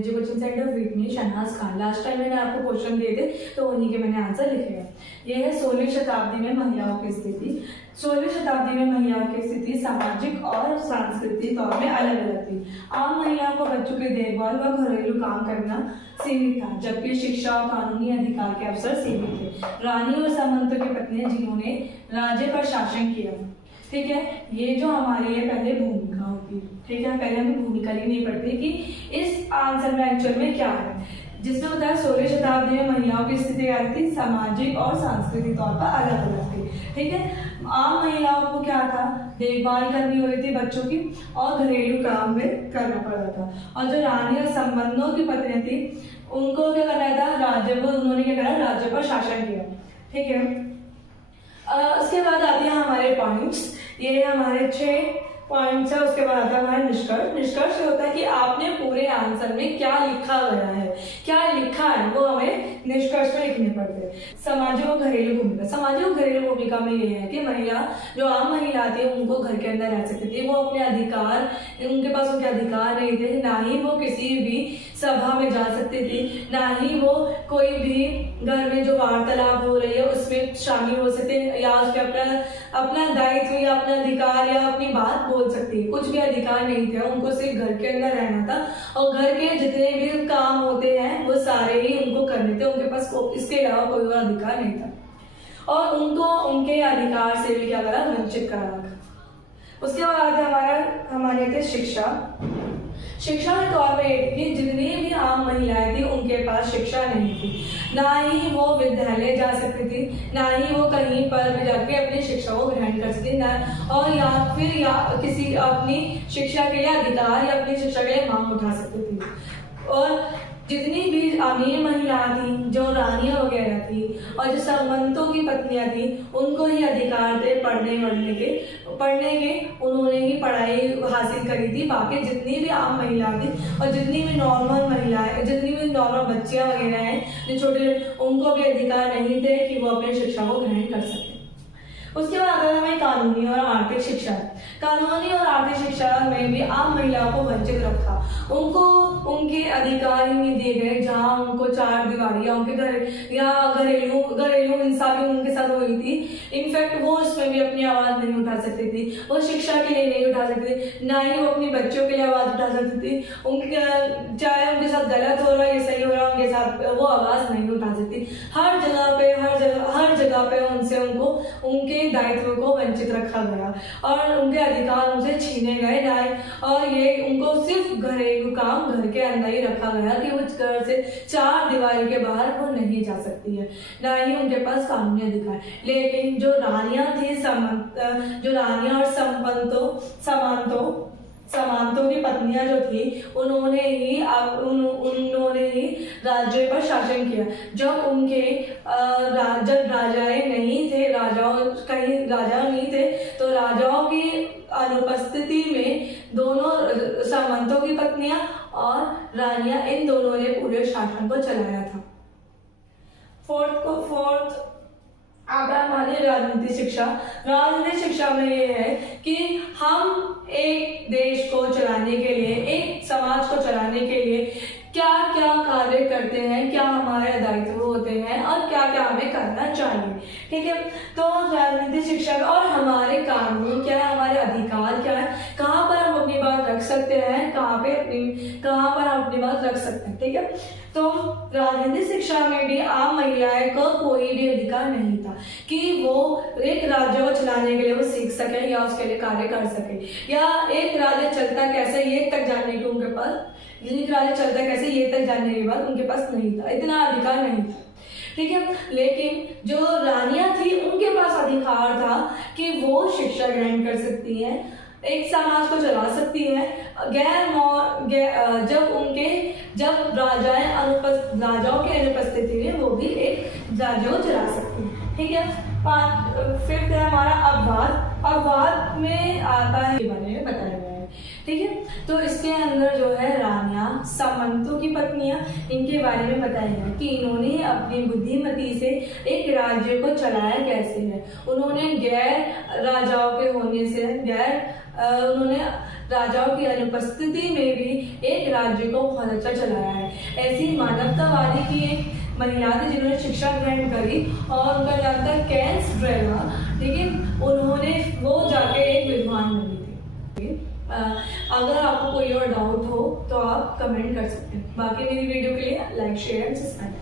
Energy coaching centre with me Shahnaz Khan. Last time मैंने आपको question दिए थे तो उन्हीं के मैंने आंसर लिखे हैं। यह है 16वीं शताब्दी में महिलाओं की स्थिति। 16वीं शताब्दी में महिलाओं की स्थिति सामाजिक और सांस्कृतिक तौर में अलग अलग थी। आम महिलाओं को बच्चों की देखभाल व घरेलू काम करना सीमित था, जबकि शिक्षा और कानूनी अधिकार के अवसर सीमित थे। रानी और सामंतों की पत्नियां जिन्होंने राज्य पर शासन किया, ठीक है, ये जो हमारी है पहले भूमिका होती है, ठीक है, पहले हमें भूमिका ही नहीं पड़ती कि इस आंसर में एक्चुअल में क्या है, जिसमें बताया 16वीं शताब्दी में महिलाओं की स्थिति क्या थी, सामाजिक और सांस्कृतिक तौर पर अलग अलग थी, ठीक है। आम महिलाओं को क्या था, देखभाल करनी हो रही थी बच्चों की और घरेलू काम में करना पड़ रहा था। और जो रानी और संबंधों की पत्नियां थी उनको क्या करना था, राज्य को उन्होंने क्या करा, राज्य पर शासन किया, ठीक है। उसके बाद आते हैं हमारे पॉइंट्स, ये हमारे 6 पॉइंट्स है। उसके बाद आता है हमारा निष्कर्ष। निष्कर्ष होता है कि आपने पूरे आंसर में क्या लिखा गया है, क्या लिखा है वो हमें निष्कर्ष में लिखने पड़ते हैं। सामाजिक और घरेलू भूमिका। सामाजिक और घरेलू भूमिका में ये है कि महिला जो आम महिला थी उनको घर के अंदर रह सकती थी, वो अपने अधिकार, उनके पास उनके अधिकार नहीं थे, ना ही वो किसी भी सभा में जा सकती थी, ना ही वो कोई भी घर में जो वार्तालाप हो रही है उसमें शामिल हो सकते या उस पर अपना दायित्व या अपना अधिकार या अपनी बात बोल सकती है। कुछ भी अधिकार नहीं था, उनको सिर्फ घर के अंदर रहना था और घर के जितने भी काम होते हैं वो सारे ही उनको करने थे, उनके पास इसके अलावा कोई और अधिकार नहीं था और उनको उनके अधिकार से भी क्या करा, वंचित करा रखा। उसके बाद हमारे थे शिक्षा। शिक्षा के तौर पर एक कि जितनी भी आम महिलाएं थी उनके पास शिक्षा नहीं थी, ना ही वो विद्यालय जा सकती थी, ना ही वो कहीं पर भी जाके अपनी शिक्षा को ग्रहण कर सकती ना, और या फिर किसी अपनी शिक्षा के लिए अधिकार या अपनी शिक्षा के लिए मांग उठा सकती थी। और जितनी भी अमीर महिला थी, जो रानियां वगैरह थी और जो सामंतों की पत्नियां थी, उनको ही अधिकार थे पढ़ने के उन्होंने ही पढ़ाई हासिल करी थी। बाकी जितनी भी आम महिला थी और जितनी भी नॉर्मल महिलाएं, जितनी भी नॉर्मल बच्चियां वगैरह हैं जो छोटे, उनको भी अधिकार नहीं थे कि वो अपनी शिक्षा को ग्रहण कर सके। उसके बाद आता है हमें कानूनी और आर्थिक शिक्षा। कानूनी और आर्थिक शिक्षा में भी आम महिलाओं को वंचित रखा, उनको उनके अधिकार ही नहीं दिए गए। जहाँ उनको 4 दीवारी या उनके घर या घरेलू हिंसा भी उनके साथ हुई थी, इनफैक्ट वो उसमें भी अपनी आवाज नहीं उठा सकती थी, वो शिक्षा के लिए नहीं उठा सकती थी, ना ही वो अपने बच्चों के लिए आवाज उठा सकती थी। चाहे उनके साथ गलत हो रहा है या सही हो रहा है, उनके साथ वो आवाज नहीं उठा सकती। हर जगह पे उनसे उनके दायित्व को वंचित रखा गया और उनके अधिकार उनसे छीने गए ना, और ये उनको सिर्फ घरेलू काम घर के अंदर ही रखा गया कि वो घर से 4 दीवारी के बाहर वो नहीं जा सकती है, ना ही उनके पास कानूनी अधिकार। लेकिन जो रानियां थी, जो रानियां और सामंतों की पत्नियां जो थी, उन्होंने ही राज्य पर शासन किया। जब राजाएं नहीं थे, कहीं राजा नहीं थे, तो राजाओं की अनुपस्थिति में दोनों सामंतों की पत्नियां और रानियां, इन दोनों ने पूरे शासन को चलाया था। फोर्थ आता हमारी राजनीतिक शिक्षा। राजनीतिक शिक्षा में ये है कि हम एक देश को चलाने के लिए, एक समाज को चलाने के लिए क्या क्या कार्य करते हैं, क्या हमारे दायित्व होते हैं और क्या क्या हमें करना चाहिए, ठीक है। तो राजनीतिक शिक्षा और हमारे कानून क्या है, हमारे अधिकार क्या है, कहाँ पर हम अपनी बात रख सकते हैं, कहाँ पर हम अपनी बात रख सकते हैं, ठीक है। तो राजनीतिक शिक्षा में भी आम महिलाएं को कोई भी अधिकार नहीं था कि वो एक राज्य को चलाने के लिए वो सीख सके या उसके लिए कार्य कर सके, या एक राज्य चलता कैसे ये तक जानने के उनके पास, एक राज्य चलता कैसे ये तक जानने के बाद उनके पास नहीं था, इतना अधिकार नहीं था, ठीक है। लेकिन जो रानियां थी उनके पास अधिकार था कि वो शिक्षा ग्रहण कर सकती है, एक समाज को चला सकती है, जब राजाओं के अनुपस्थिति में वो भी एक राज्य को चला सकती है, ठीक है। 5 है हमारा अपवाद में आता है, बारे में बताया गया है, ठीक है। तो इसके अंदर जो है रानियां, सामंतों की पत्नियां, इनके बारे में बताया गया कि इन्होंने अपनी बुद्धिमती से एक राज्य को चलाया कैसे है। उन्होंने गैर राजाओं के होने से, गैर उन्होंने राजाओं की अनुपस्थिति में भी एक राज्य को बहुत अच्छा चलाया है। ऐसी मानवतावादी की एक महिला थी जिन्होंने शिक्षा ग्रहण करी और उनका नाम था कैंसड्रेला, ठीक है। उन्होंने वो जाके एक विद्वान बनी थी। अगर आपको कोई और डाउट हो तो आप कमेंट कर सकते हैं। बाकी मेरी वीडियो के लिए लाइक शेयर एंड सब्सक्राइब।